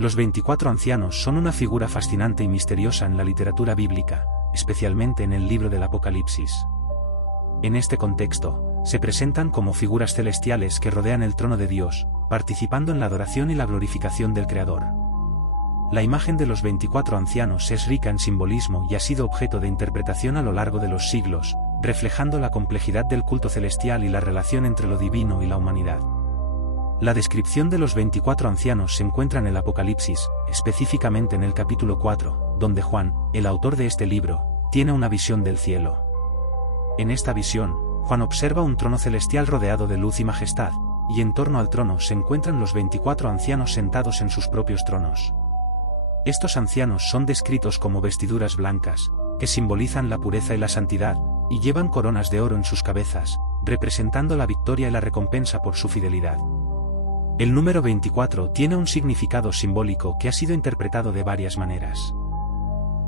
Los 24 ancianos son una figura fascinante y misteriosa en la literatura bíblica, especialmente en el libro del Apocalipsis. En este contexto, se presentan como figuras celestiales que rodean el trono de Dios, participando en la adoración y la glorificación del Creador. La imagen de los 24 ancianos es rica en simbolismo y ha sido objeto de interpretación a lo largo de los siglos, reflejando la complejidad del culto celestial y la relación entre lo divino y la humanidad. La descripción de los 24 ancianos se encuentra en el Apocalipsis, específicamente en el capítulo 4, donde Juan, el autor de este libro, tiene una visión del cielo. En esta visión, Juan observa un trono celestial rodeado de luz y majestad, y en torno al trono se encuentran los 24 ancianos sentados en sus propios tronos. Estos ancianos son descritos como vestiduras blancas, que simbolizan la pureza y la santidad, y llevan coronas de oro en sus cabezas, representando la victoria y la recompensa por su fidelidad. El número 24 tiene un significado simbólico que ha sido interpretado de varias maneras.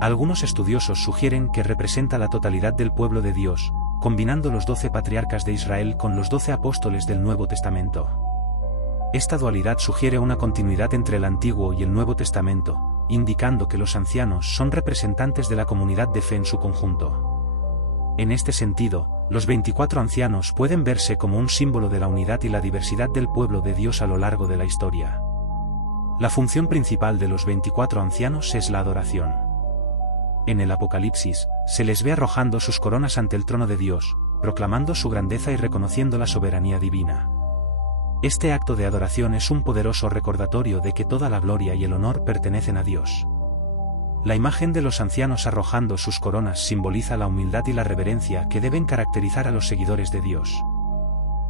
Algunos estudiosos sugieren que representa la totalidad del pueblo de Dios, combinando los 12 patriarcas de Israel con los 12 apóstoles del Nuevo Testamento. Esta dualidad sugiere una continuidad entre el Antiguo y el Nuevo Testamento, indicando que los ancianos son representantes de la comunidad de fe en su conjunto. En este sentido, los 24 ancianos pueden verse como un símbolo de la unidad y la diversidad del pueblo de Dios a lo largo de la historia. La función principal de los 24 ancianos es la adoración. En el Apocalipsis, se les ve arrojando sus coronas ante el trono de Dios, proclamando su grandeza y reconociendo la soberanía divina. Este acto de adoración es un poderoso recordatorio de que toda la gloria y el honor pertenecen a Dios. La imagen de los ancianos arrojando sus coronas simboliza la humildad y la reverencia que deben caracterizar a los seguidores de Dios.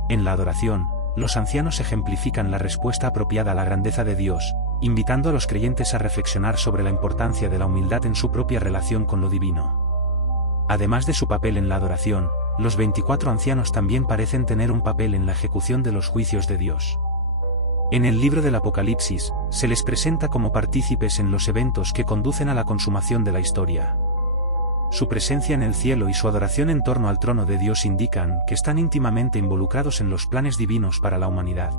En la adoración, los ancianos ejemplifican la respuesta apropiada a la grandeza de Dios, invitando a los creyentes a reflexionar sobre la importancia de la humildad en su propia relación con lo divino. Además de su papel en la adoración, los 24 ancianos también parecen tener un papel en la ejecución de los juicios de Dios. En el libro del Apocalipsis, se les presenta como partícipes en los eventos que conducen a la consumación de la historia. Su presencia en el cielo y su adoración en torno al trono de Dios indican que están íntimamente involucrados en los planes divinos para la humanidad.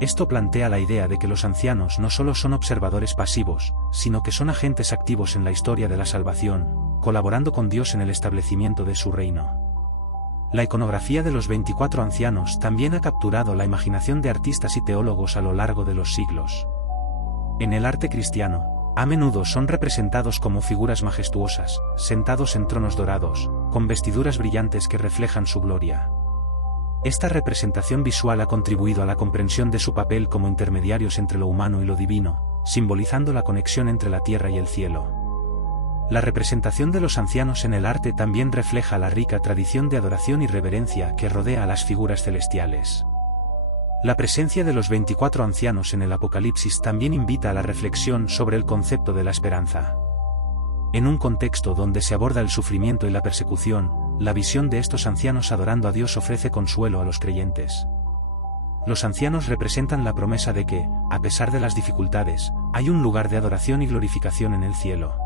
Esto plantea la idea de que los ancianos no solo son observadores pasivos, sino que son agentes activos en la historia de la salvación, colaborando con Dios en el establecimiento de su reino. La iconografía de los 24 ancianos también ha capturado la imaginación de artistas y teólogos a lo largo de los siglos. En el arte cristiano, a menudo son representados como figuras majestuosas, sentados en tronos dorados, con vestiduras brillantes que reflejan su gloria. Esta representación visual ha contribuido a la comprensión de su papel como intermediarios entre lo humano y lo divino, simbolizando la conexión entre la tierra y el cielo. La representación de los ancianos en el arte también refleja la rica tradición de adoración y reverencia que rodea a las figuras celestiales. La presencia de los 24 ancianos en el Apocalipsis también invita a la reflexión sobre el concepto de la esperanza. En un contexto donde se aborda el sufrimiento y la persecución, la visión de estos ancianos adorando a Dios ofrece consuelo a los creyentes. Los ancianos representan la promesa de que, a pesar de las dificultades, hay un lugar de adoración y glorificación en el cielo.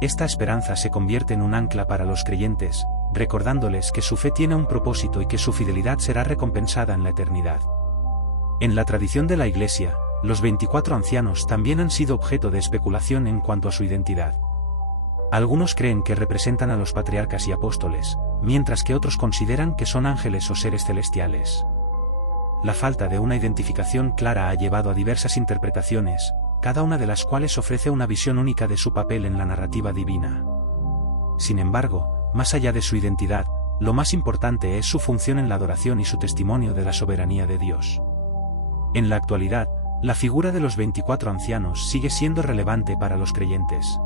Esta esperanza se convierte en un ancla para los creyentes, recordándoles que su fe tiene un propósito y que su fidelidad será recompensada en la eternidad. En la tradición de la Iglesia, los 24 ancianos también han sido objeto de especulación en cuanto a su identidad. Algunos creen que representan a los patriarcas y apóstoles, mientras que otros consideran que son ángeles o seres celestiales. La falta de una identificación clara ha llevado a diversas interpretaciones, cada una de las cuales ofrece una visión única de su papel en la narrativa divina. Sin embargo, más allá de su identidad, lo más importante es su función en la adoración y su testimonio de la soberanía de Dios. En la actualidad, la figura de los 24 ancianos sigue siendo relevante para los creyentes.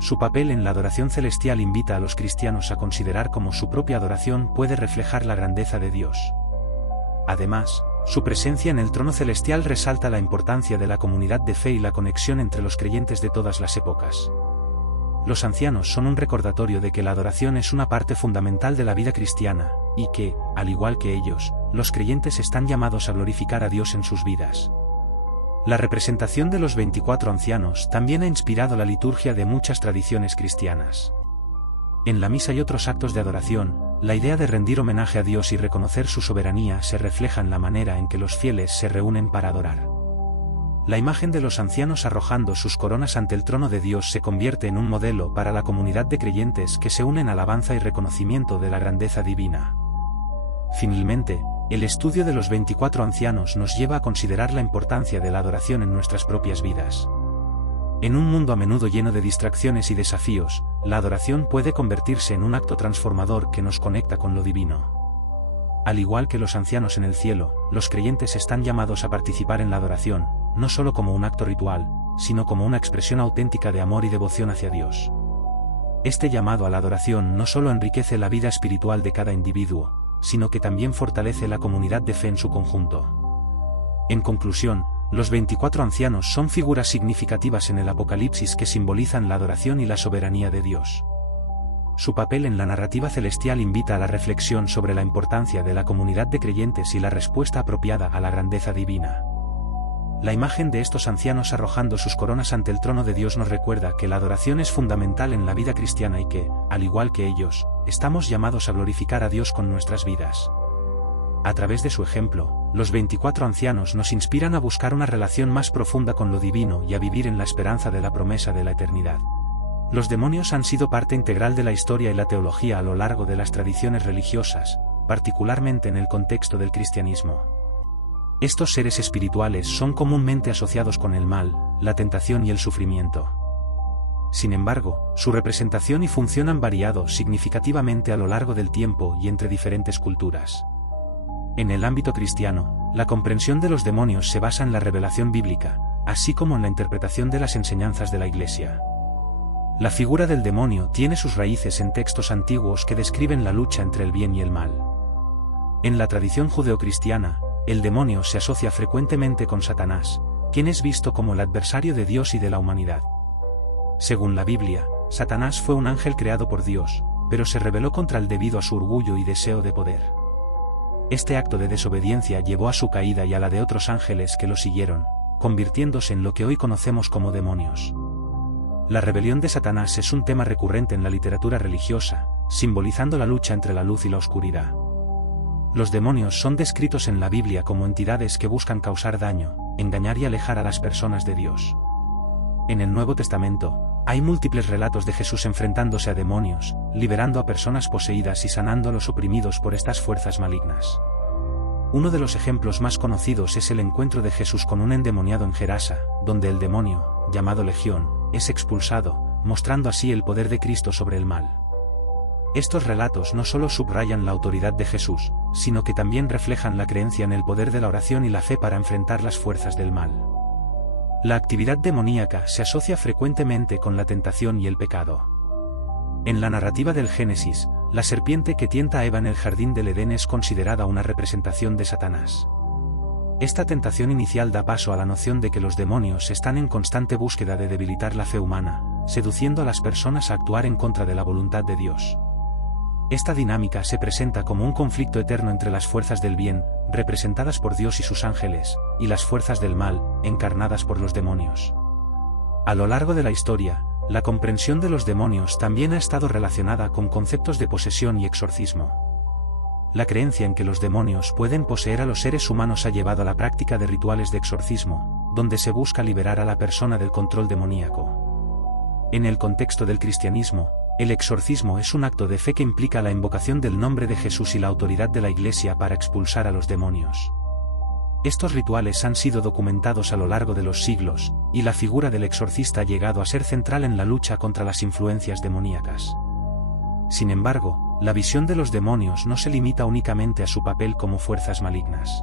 Su papel en la adoración celestial invita a los cristianos a considerar cómo su propia adoración puede reflejar la grandeza de Dios. Además, su presencia en el trono celestial resalta la importancia de la comunidad de fe y la conexión entre los creyentes de todas las épocas. Los ancianos son un recordatorio de que la adoración es una parte fundamental de la vida cristiana, y que, al igual que ellos, los creyentes están llamados a glorificar a Dios en sus vidas. La representación de los 24 ancianos también ha inspirado la liturgia de muchas tradiciones cristianas. En la misa y otros actos de adoración, la idea de rendir homenaje a Dios y reconocer su soberanía se refleja en la manera en que los fieles se reúnen para adorar. la imagen de los ancianos arrojando sus coronas ante el trono de Dios se convierte en un modelo para la comunidad de creyentes que se unen a alabanza y reconocimiento de la grandeza divina. Finalmente, el estudio de los 24 ancianos nos lleva a considerar la importancia de la adoración en nuestras propias vidas. En un mundo a menudo lleno de distracciones y desafíos, la adoración puede convertirse en un acto transformador que nos conecta con lo divino. Al igual que los ancianos en el cielo, los creyentes están llamados a participar en la adoración, no solo como un acto ritual, sino como una expresión auténtica de amor y devoción hacia Dios. Este llamado a la adoración no solo enriquece la vida espiritual de cada individuo, sino que también fortalece la comunidad de fe en su conjunto. En conclusión, los 24 ancianos son figuras significativas en el Apocalipsis que simbolizan la adoración y la soberanía de Dios. Su papel en la narrativa celestial invita a la reflexión sobre la importancia de la comunidad de creyentes y la respuesta apropiada a la grandeza divina. La imagen de estos ancianos arrojando sus coronas ante el trono de Dios nos recuerda que la adoración es fundamental en la vida cristiana y que, al igual que ellos, estamos llamados a glorificar a Dios con nuestras vidas. A través de su ejemplo, los 24 ancianos nos inspiran a buscar una relación más profunda con lo divino y a vivir en la esperanza de la promesa de la eternidad. Los demonios han sido parte integral de la historia y la teología a lo largo de las tradiciones religiosas, particularmente en el contexto del cristianismo. Estos seres espirituales son comúnmente asociados con el mal, la tentación y el sufrimiento. Sin embargo, su representación y función han variado significativamente a lo largo del tiempo y entre diferentes culturas. En el ámbito cristiano, la comprensión de los demonios se basa en la revelación bíblica, así como en la interpretación de las enseñanzas de la Iglesia. La figura del demonio tiene sus raíces en textos antiguos que describen la lucha entre el bien y el mal. En la tradición judeocristiana, el demonio se asocia frecuentemente con Satanás, quien es visto como el adversario de Dios y de la humanidad. Según la Biblia, Satanás fue un ángel creado por Dios, pero se rebeló contra él debido a su orgullo y deseo de poder. Este acto de desobediencia llevó a su caída y a la de otros ángeles que lo siguieron, convirtiéndose en lo que hoy conocemos como demonios. La rebelión de Satanás es un tema recurrente en la literatura religiosa, simbolizando la lucha entre la luz y la oscuridad. Los demonios son descritos en la Biblia como entidades que buscan causar daño, engañar y alejar a las personas de Dios. En el Nuevo Testamento, hay múltiples relatos de Jesús enfrentándose a demonios, liberando a personas poseídas y sanando a los oprimidos por estas fuerzas malignas. Uno de los ejemplos más conocidos es el encuentro de Jesús con un endemoniado en Gerasa, donde el demonio, llamado Legión, es expulsado, mostrando así el poder de Cristo sobre el mal. Estos relatos no solo subrayan la autoridad de Jesús, sino que también reflejan la creencia en el poder de la oración y la fe para enfrentar las fuerzas del mal. La actividad demoníaca se asocia frecuentemente con la tentación y el pecado. En la narrativa del Génesis, la serpiente que tienta a Eva en el jardín del Edén es considerada una representación de Satanás. Esta tentación inicial da paso a la noción de que los demonios están en constante búsqueda de debilitar la fe humana, seduciendo a las personas a actuar en contra de la voluntad de Dios. Esta dinámica se presenta como un conflicto eterno entre las fuerzas del bien, representadas por Dios y sus ángeles, y las fuerzas del mal, encarnadas por los demonios. A lo largo de la historia, la comprensión de los demonios también ha estado relacionada con conceptos de posesión y exorcismo. La creencia en que los demonios pueden poseer a los seres humanos ha llevado a la práctica de rituales de exorcismo, donde se busca liberar a la persona del control demoníaco. En el contexto del cristianismo, el exorcismo es un acto de fe que implica la invocación del nombre de Jesús y la autoridad de la Iglesia para expulsar a los demonios. Estos rituales han sido documentados a lo largo de los siglos, y la figura del exorcista ha llegado a ser central en la lucha contra las influencias demoníacas. Sin embargo, la visión de los demonios no se limita únicamente a su papel como fuerzas malignas.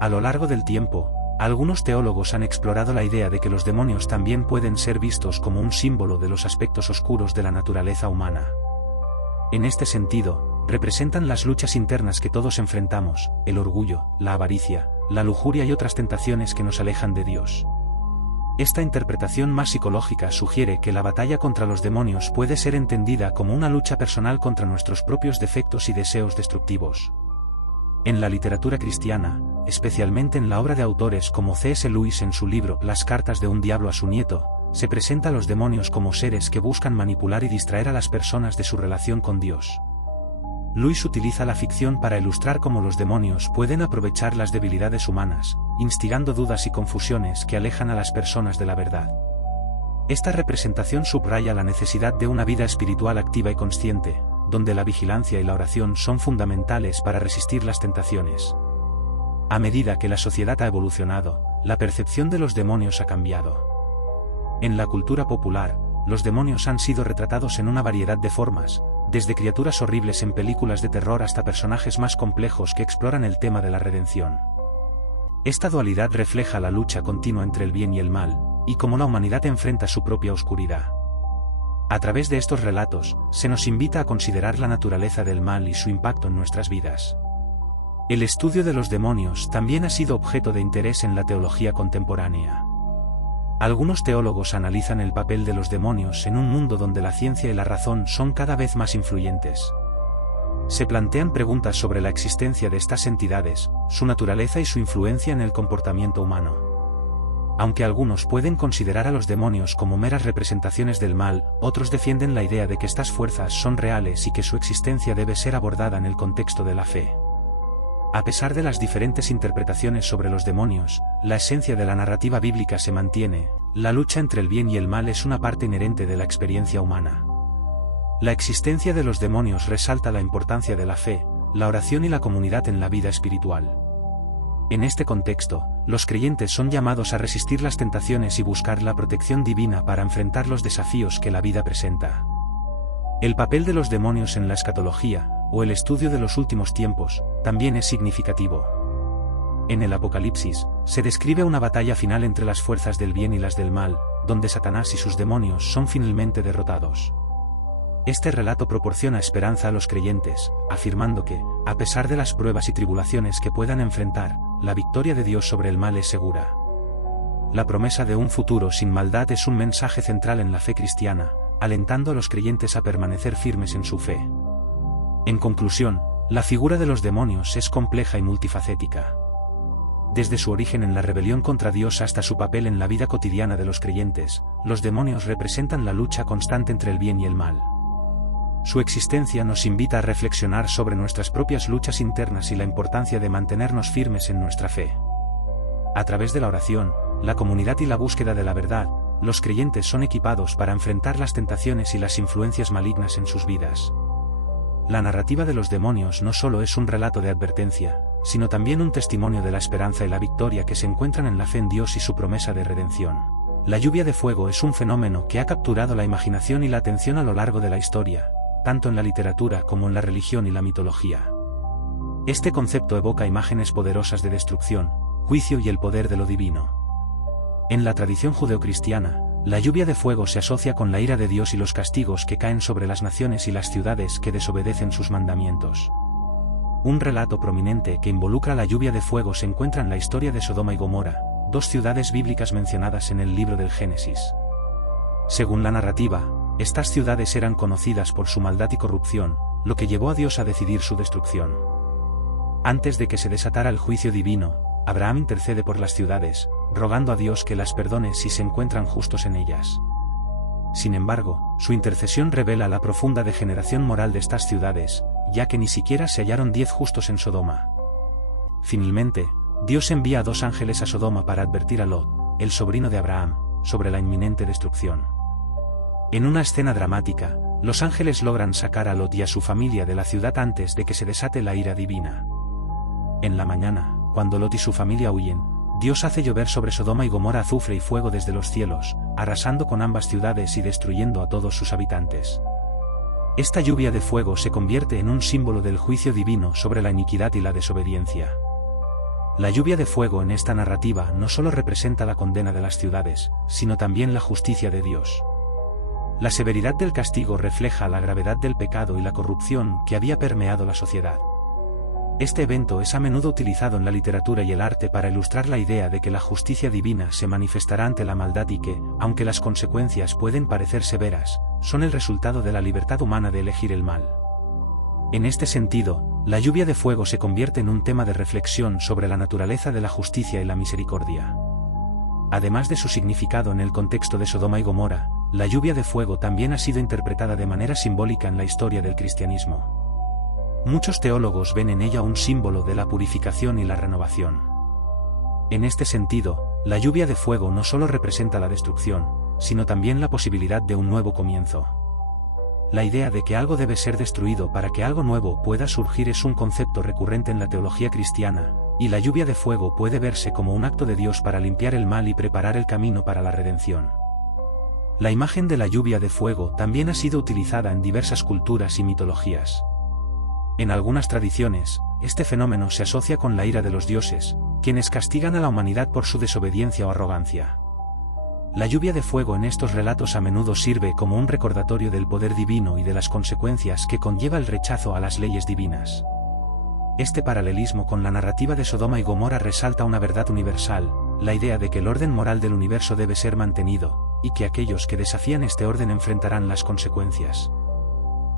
A lo largo del tiempo, algunos teólogos han explorado la idea de que los demonios también pueden ser vistos como un símbolo de los aspectos oscuros de la naturaleza humana. En este sentido, representan las luchas internas que todos enfrentamos, el orgullo, la avaricia, la lujuria y otras tentaciones que nos alejan de Dios. Esta interpretación más psicológica sugiere que la batalla contra los demonios puede ser entendida como una lucha personal contra nuestros propios defectos y deseos destructivos. En la literatura cristiana, especialmente en la obra de autores como C.S. Lewis en su libro Las cartas de un diablo a su nieto, se presenta a los demonios como seres que buscan manipular y distraer a las personas de su relación con Dios. Lewis utiliza la ficción para ilustrar cómo los demonios pueden aprovechar las debilidades humanas, instigando dudas y confusiones que alejan a las personas de la verdad. Esta representación subraya la necesidad de una vida espiritual activa y consciente, donde la vigilancia y la oración son fundamentales para resistir las tentaciones. A medida que la sociedad ha evolucionado, la percepción de los demonios ha cambiado. En la cultura popular, los demonios han sido retratados en una variedad de formas, desde criaturas horribles en películas de terror hasta personajes más complejos que exploran el tema de la redención. Esta dualidad refleja la lucha continua entre el bien y el mal, y cómo la humanidad enfrenta su propia oscuridad. A través de estos relatos, se nos invita a considerar la naturaleza del mal y su impacto en nuestras vidas. El estudio de los demonios también ha sido objeto de interés en la teología contemporánea. Algunos teólogos analizan el papel de los demonios en un mundo donde la ciencia y la razón son cada vez más influyentes. Se plantean preguntas sobre la existencia de estas entidades, su naturaleza y su influencia en el comportamiento humano. Aunque algunos pueden considerar a los demonios como meras representaciones del mal, otros defienden la idea de que estas fuerzas son reales y que su existencia debe ser abordada en el contexto de la fe. A pesar de las diferentes interpretaciones sobre los demonios, la esencia de la narrativa bíblica se mantiene: la lucha entre el bien y el mal es una parte inherente de la experiencia humana. La existencia de los demonios resalta la importancia de la fe, la oración y la comunidad en la vida espiritual. En este contexto, los creyentes son llamados a resistir las tentaciones y buscar la protección divina para enfrentar los desafíos que la vida presenta. El papel de los demonios en la escatología, o el estudio de los últimos tiempos, también es significativo. En el Apocalipsis, se describe una batalla final entre las fuerzas del bien y las del mal, donde Satanás y sus demonios son finalmente derrotados. Este relato proporciona esperanza a los creyentes, afirmando que, a pesar de las pruebas y tribulaciones que puedan enfrentar, la victoria de Dios sobre el mal es segura. La promesa de un futuro sin maldad es un mensaje central en la fe cristiana, alentando a los creyentes a permanecer firmes en su fe. En conclusión, la figura de los demonios es compleja y multifacética. Desde su origen en la rebelión contra Dios hasta su papel en la vida cotidiana de los creyentes, los demonios representan la lucha constante entre el bien y el mal. Su existencia nos invita a reflexionar sobre nuestras propias luchas internas y la importancia de mantenernos firmes en nuestra fe. A través de la oración, la comunidad y la búsqueda de la verdad, los creyentes son equipados para enfrentar las tentaciones y las influencias malignas en sus vidas. La narrativa de los demonios no solo es un relato de advertencia, sino también un testimonio de la esperanza y la victoria que se encuentran en la fe en Dios y su promesa de redención. La lluvia de fuego es un fenómeno que ha capturado la imaginación y la atención a lo largo de la historia, tanto en la literatura como en la religión y la mitología. Este concepto evoca imágenes poderosas de destrucción, juicio y el poder de lo divino. En la tradición judeocristiana, la lluvia de fuego se asocia con la ira de Dios y los castigos que caen sobre las naciones y las ciudades que desobedecen sus mandamientos. Un relato prominente que involucra la lluvia de fuego se encuentra en la historia de Sodoma y Gomorra, dos ciudades bíblicas mencionadas en el libro del Génesis. Según la narrativa, estas ciudades eran conocidas por su maldad y corrupción, lo que llevó a Dios a decidir su destrucción. Antes de que se desatara el juicio divino, Abraham intercede por las ciudades, rogando a Dios que las perdone si se encuentran justos en ellas. Sin embargo, su intercesión revela la profunda degeneración moral de estas ciudades, ya que ni siquiera se hallaron 10 justos en Sodoma. Finalmente, Dios envía a 2 ángeles a Sodoma para advertir a Lot, el sobrino de Abraham, sobre la inminente destrucción. En una escena dramática, los ángeles logran sacar a Lot y a su familia de la ciudad antes de que se desate la ira divina. En la mañana, cuando Lot y su familia huyen, Dios hace llover sobre Sodoma y Gomorra azufre y fuego desde los cielos, arrasando con ambas ciudades y destruyendo a todos sus habitantes. Esta lluvia de fuego se convierte en un símbolo del juicio divino sobre la iniquidad y la desobediencia. La lluvia de fuego en esta narrativa no solo representa la condena de las ciudades, sino también la justicia de Dios. La severidad del castigo refleja la gravedad del pecado y la corrupción que había permeado la sociedad. Este evento es a menudo utilizado en la literatura y el arte para ilustrar la idea de que la justicia divina se manifestará ante la maldad y que, aunque las consecuencias pueden parecer severas, son el resultado de la libertad humana de elegir el mal. En este sentido, la lluvia de fuego se convierte en un tema de reflexión sobre la naturaleza de la justicia y la misericordia. Además de su significado en el contexto de Sodoma y Gomorra, la lluvia de fuego también ha sido interpretada de manera simbólica en la historia del cristianismo. Muchos teólogos ven en ella un símbolo de la purificación y la renovación. En este sentido, la lluvia de fuego no solo representa la destrucción, sino también la posibilidad de un nuevo comienzo. La idea de que algo debe ser destruido para que algo nuevo pueda surgir es un concepto recurrente en la teología cristiana, y la lluvia de fuego puede verse como un acto de Dios para limpiar el mal y preparar el camino para la redención. La imagen de la lluvia de fuego también ha sido utilizada en diversas culturas y mitologías. En algunas tradiciones, este fenómeno se asocia con la ira de los dioses, quienes castigan a la humanidad por su desobediencia o arrogancia. La lluvia de fuego en estos relatos a menudo sirve como un recordatorio del poder divino y de las consecuencias que conlleva el rechazo a las leyes divinas. Este paralelismo con la narrativa de Sodoma y Gomorra resalta una verdad universal, la idea de que el orden moral del universo debe ser mantenido, y que aquellos que desafían este orden enfrentarán las consecuencias.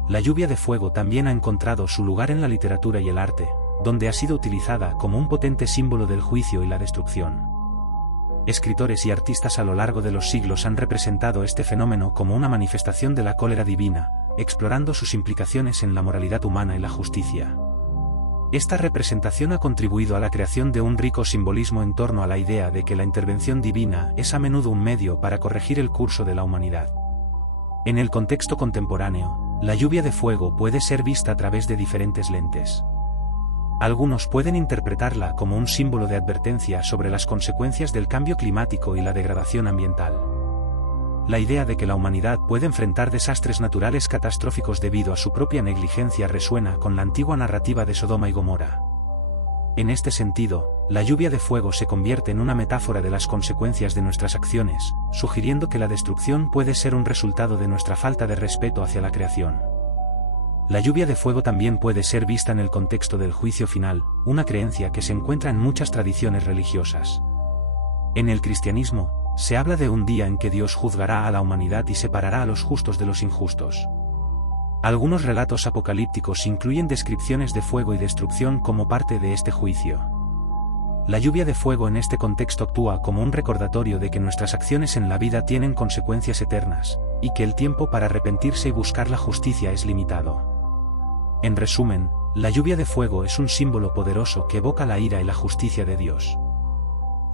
La lluvia de fuego también ha encontrado su lugar en la literatura y el arte, donde ha sido utilizada como un potente símbolo del juicio y la destrucción. Escritores y artistas a lo largo de los siglos han representado este fenómeno como una manifestación de la cólera divina, explorando sus implicaciones en la moralidad humana y la justicia. Esta representación ha contribuido a la creación de un rico simbolismo en torno a la idea de que la intervención divina es a menudo un medio para corregir el curso de la humanidad. En el contexto contemporáneo, la lluvia de fuego puede ser vista a través de diferentes lentes. Algunos pueden interpretarla como un símbolo de advertencia sobre las consecuencias del cambio climático y la degradación ambiental. La idea de que la humanidad puede enfrentar desastres naturales catastróficos debido a su propia negligencia resuena con la antigua narrativa de Sodoma y Gomorra. En este sentido, la lluvia de fuego se convierte en una metáfora de las consecuencias de nuestras acciones, sugiriendo que la destrucción puede ser un resultado de nuestra falta de respeto hacia la creación. La lluvia de fuego también puede ser vista en el contexto del juicio final, una creencia que se encuentra en muchas tradiciones religiosas. En el cristianismo, se habla de un día en que Dios juzgará a la humanidad y separará a los justos de los injustos. Algunos relatos apocalípticos incluyen descripciones de fuego y destrucción como parte de este juicio. La lluvia de fuego en este contexto actúa como un recordatorio de que nuestras acciones en la vida tienen consecuencias eternas, y que el tiempo para arrepentirse y buscar la justicia es limitado. En resumen, la lluvia de fuego es un símbolo poderoso que evoca la ira y la justicia de Dios.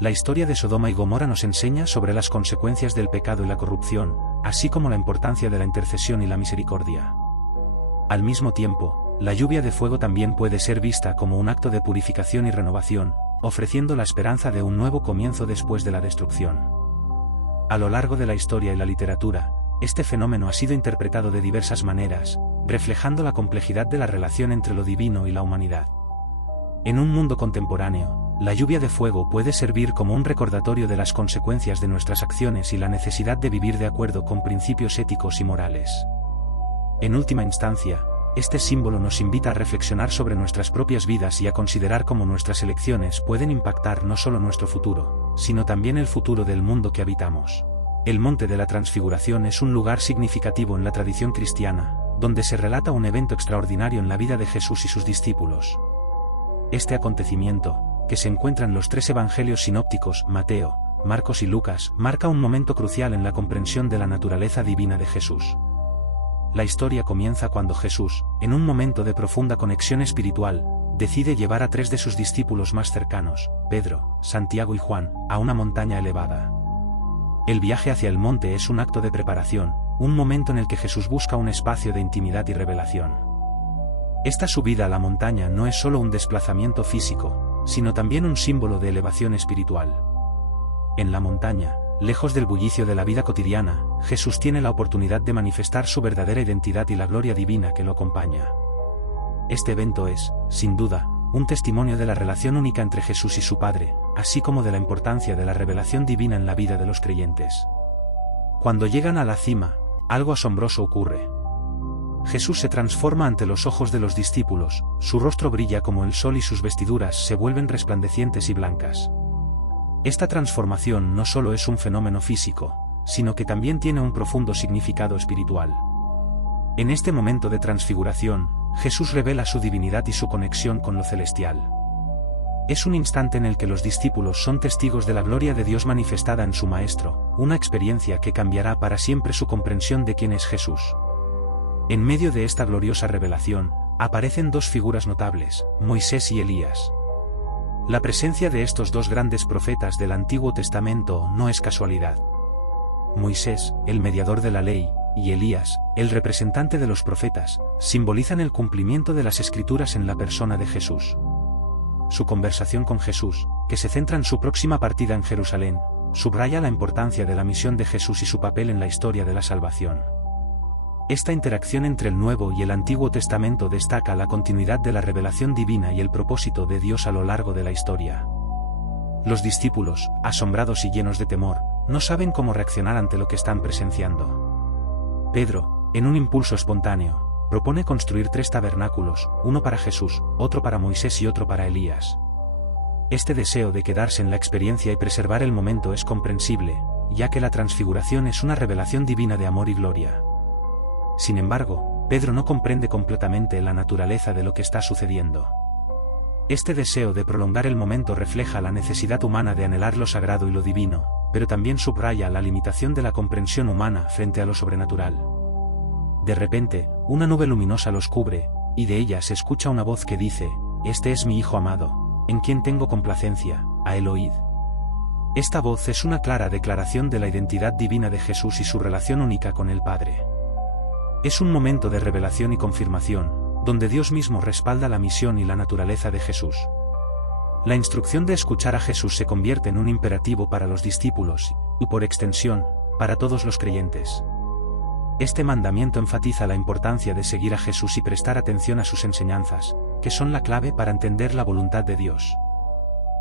La historia de Sodoma y Gomorra nos enseña sobre las consecuencias del pecado y la corrupción, así como la importancia de la intercesión y la misericordia. Al mismo tiempo, la lluvia de fuego también puede ser vista como un acto de purificación y renovación, ofreciendo la esperanza de un nuevo comienzo después de la destrucción. A lo largo de la historia y la literatura, este fenómeno ha sido interpretado de diversas maneras, reflejando la complejidad de la relación entre lo divino y la humanidad. En un mundo contemporáneo, la lluvia de fuego puede servir como un recordatorio de las consecuencias de nuestras acciones y la necesidad de vivir de acuerdo con principios éticos y morales. En última instancia, este símbolo nos invita a reflexionar sobre nuestras propias vidas y a considerar cómo nuestras elecciones pueden impactar no solo nuestro futuro, sino también el futuro del mundo que habitamos. El Monte de la Transfiguración es un lugar significativo en la tradición cristiana, donde se relata un evento extraordinario en la vida de Jesús y sus discípulos. Este acontecimiento, que se encuentra en los 3 evangelios sinópticos, Mateo, Marcos y Lucas, marca un momento crucial en la comprensión de la naturaleza divina de Jesús. La historia comienza cuando Jesús, en un momento de profunda conexión espiritual, decide llevar a 3 de sus discípulos más cercanos, Pedro, Santiago y Juan, a una montaña elevada. El viaje hacia el monte es un acto de preparación, un momento en el que Jesús busca un espacio de intimidad y revelación. Esta subida a la montaña no es solo un desplazamiento físico, sino también un símbolo de elevación espiritual. En la montaña, lejos del bullicio de la vida cotidiana, Jesús tiene la oportunidad de manifestar su verdadera identidad y la gloria divina que lo acompaña. Este evento es, sin duda, un testimonio de la relación única entre Jesús y su Padre, así como de la importancia de la revelación divina en la vida de los creyentes. Cuando llegan a la cima, algo asombroso ocurre. Jesús se transforma ante los ojos de los discípulos, su rostro brilla como el sol y sus vestiduras se vuelven resplandecientes y blancas. Esta transformación no solo es un fenómeno físico, sino que también tiene un profundo significado espiritual. En este momento de transfiguración, Jesús revela su divinidad y su conexión con lo celestial. Es un instante en el que los discípulos son testigos de la gloria de Dios manifestada en su Maestro, una experiencia que cambiará para siempre su comprensión de quién es Jesús. En medio de esta gloriosa revelación, aparecen 2 figuras notables, Moisés y Elías. La presencia de estos dos grandes profetas del Antiguo Testamento no es casualidad. Moisés, el mediador de la ley, y Elías, el representante de los profetas, simbolizan el cumplimiento de las Escrituras en la persona de Jesús. Su conversación con Jesús, que se centra en su próxima partida en Jerusalén, subraya la importancia de la misión de Jesús y su papel en la historia de la salvación. Esta interacción entre el Nuevo y el Antiguo Testamento destaca la continuidad de la revelación divina y el propósito de Dios a lo largo de la historia. Los discípulos, asombrados y llenos de temor, no saben cómo reaccionar ante lo que están presenciando. Pedro, en un impulso espontáneo, propone construir 3 tabernáculos, uno para Jesús, otro para Moisés y otro para Elías. Este deseo de quedarse en la experiencia y preservar el momento es comprensible, ya que la transfiguración es una revelación divina de amor y gloria. Sin embargo, Pedro no comprende completamente la naturaleza de lo que está sucediendo. Este deseo de prolongar el momento refleja la necesidad humana de anhelar lo sagrado y lo divino, pero también subraya la limitación de la comprensión humana frente a lo sobrenatural. De repente, una nube luminosa los cubre, y de ella se escucha una voz que dice: «Este es mi Hijo amado, en quien tengo complacencia, a él oíd». Esta voz es una clara declaración de la identidad divina de Jesús y su relación única con el Padre. Es un momento de revelación y confirmación, donde Dios mismo respalda la misión y la naturaleza de Jesús. La instrucción de escuchar a Jesús se convierte en un imperativo para los discípulos, y por extensión, para todos los creyentes. Este mandamiento enfatiza la importancia de seguir a Jesús y prestar atención a sus enseñanzas, que son la clave para entender la voluntad de Dios.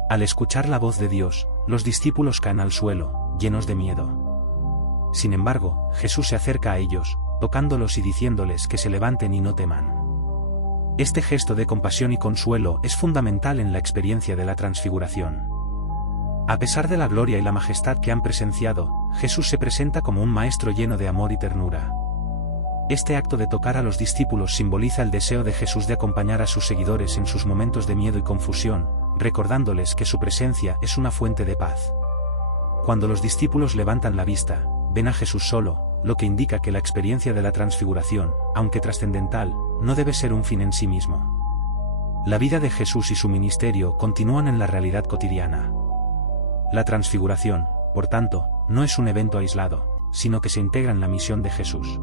Al escuchar la voz de Dios, los discípulos caen al suelo, llenos de miedo. Sin embargo, Jesús se acerca a ellos, tocándolos y diciéndoles que se levanten y no teman. Este gesto de compasión y consuelo es fundamental en la experiencia de la transfiguración. A pesar de la gloria y la majestad que han presenciado, Jesús se presenta como un maestro lleno de amor y ternura. Este acto de tocar a los discípulos simboliza el deseo de Jesús de acompañar a sus seguidores en sus momentos de miedo y confusión, recordándoles que su presencia es una fuente de paz. Cuando los discípulos levantan la vista, ven a Jesús solo, lo que indica que la experiencia de la transfiguración, aunque trascendental, no debe ser un fin en sí mismo. La vida de Jesús y su ministerio continúan en la realidad cotidiana. La transfiguración, por tanto, no es un evento aislado, sino que se integra en la misión de Jesús.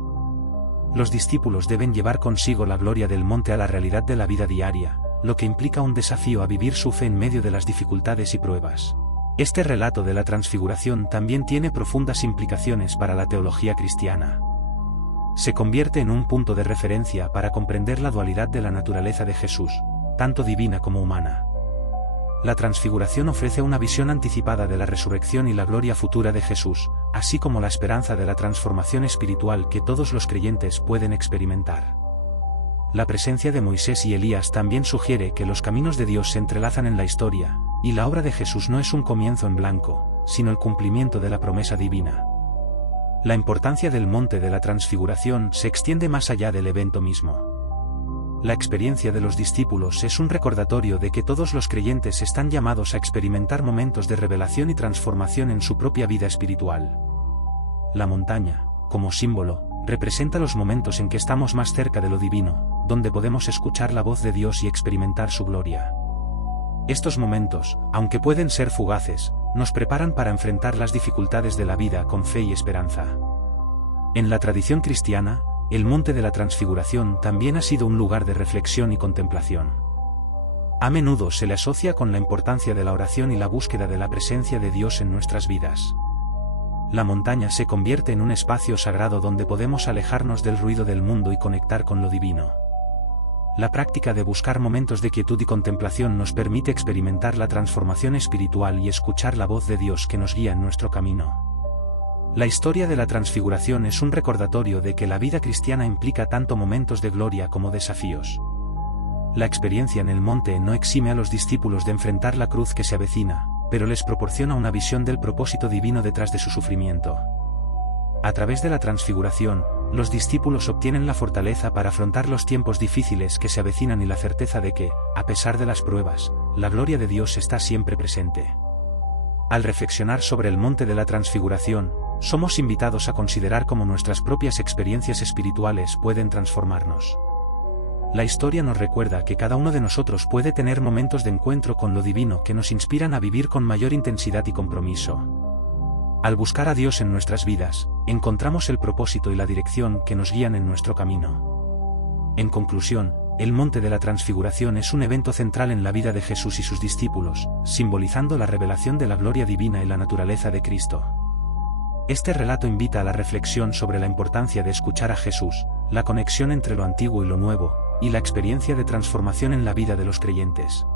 Los discípulos deben llevar consigo la gloria del monte a la realidad de la vida diaria, lo que implica un desafío a vivir su fe en medio de las dificultades y pruebas. Este relato de la transfiguración también tiene profundas implicaciones para la teología cristiana. Se convierte en un punto de referencia para comprender la dualidad de la naturaleza de Jesús, tanto divina como humana. La transfiguración ofrece una visión anticipada de la resurrección y la gloria futura de Jesús, así como la esperanza de la transformación espiritual que todos los creyentes pueden experimentar. La presencia de Moisés y Elías también sugiere que los caminos de Dios se entrelazan en la historia, y la obra de Jesús no es un comienzo en blanco, sino el cumplimiento de la promesa divina. La importancia del monte de la transfiguración se extiende más allá del evento mismo. La experiencia de los discípulos es un recordatorio de que todos los creyentes están llamados a experimentar momentos de revelación y transformación en su propia vida espiritual. La montaña, como símbolo, representa los momentos en que estamos más cerca de lo divino, donde podemos escuchar la voz de Dios y experimentar su gloria. Estos momentos, aunque pueden ser fugaces, nos preparan para enfrentar las dificultades de la vida con fe y esperanza. En la tradición cristiana, el monte de la transfiguración también ha sido un lugar de reflexión y contemplación. A menudo se le asocia con la importancia de la oración y la búsqueda de la presencia de Dios en nuestras vidas. La montaña se convierte en un espacio sagrado donde podemos alejarnos del ruido del mundo y conectar con lo divino. La práctica de buscar momentos de quietud y contemplación nos permite experimentar la transformación espiritual y escuchar la voz de Dios que nos guía en nuestro camino. La historia de la transfiguración es un recordatorio de que la vida cristiana implica tanto momentos de gloria como desafíos. La experiencia en el monte no exime a los discípulos de enfrentar la cruz que se avecina, pero les proporciona una visión del propósito divino detrás de su sufrimiento. A través de la transfiguración, los discípulos obtienen la fortaleza para afrontar los tiempos difíciles que se avecinan y la certeza de que, a pesar de las pruebas, la gloria de Dios está siempre presente. Al reflexionar sobre el monte de la transfiguración, somos invitados a considerar cómo nuestras propias experiencias espirituales pueden transformarnos. La historia nos recuerda que cada uno de nosotros puede tener momentos de encuentro con lo divino que nos inspiran a vivir con mayor intensidad y compromiso. Al buscar a Dios en nuestras vidas, encontramos el propósito y la dirección que nos guían en nuestro camino. En conclusión, el Monte de la Transfiguración es un evento central en la vida de Jesús y sus discípulos, simbolizando la revelación de la gloria divina y la naturaleza de Cristo. Este relato invita a la reflexión sobre la importancia de escuchar a Jesús, la conexión entre lo antiguo y lo nuevo, y la experiencia de transformación en la vida de los creyentes.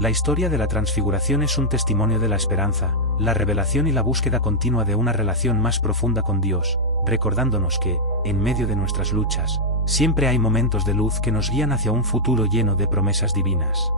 La historia de la transfiguración es un testimonio de la esperanza, la revelación y la búsqueda continua de una relación más profunda con Dios, recordándonos que, en medio de nuestras luchas, siempre hay momentos de luz que nos guían hacia un futuro lleno de promesas divinas.